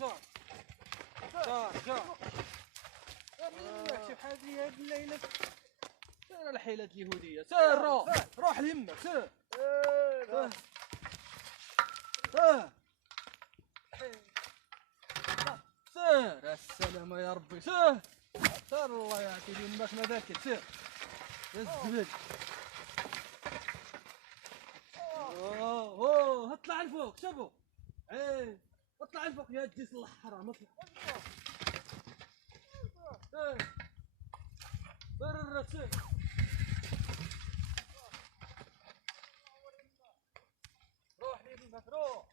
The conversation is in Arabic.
جار شي بحال هاد الليله سير الحيلات اليهوديه سير روح ليمك سير سير السلامة يا ربي سير الله يعطي يمك ما ذاكر سير يا الزبل اطلع لفوق شوفوا اطلع لفوق يا الجيس الحرام اطلع سير الرسل روح ليمك روح